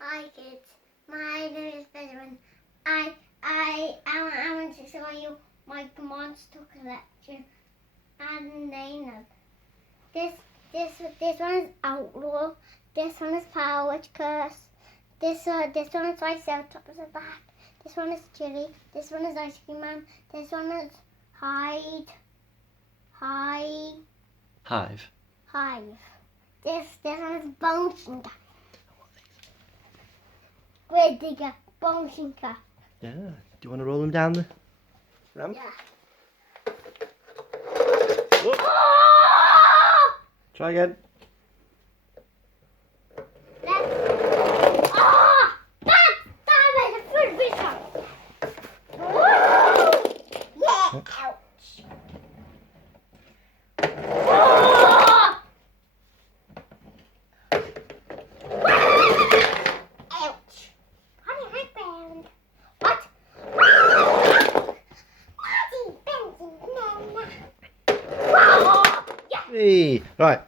Hi kids, my name is Benjamin. I want to show you my monster collection and name them. This one is Outlaw. This one is Power Witch Curse. This one is Triceratops at the back. This one is Chili. This one is Ice Cream Man. This one is Hive. This one is Bone Shinka. Grave Digger, Bone Shinka. Yeah. Do you want to roll them down the ramp? Yeah. Oh. Try again. Yeah, ouch. Ouch. Honey, husband. What? Hey. Right.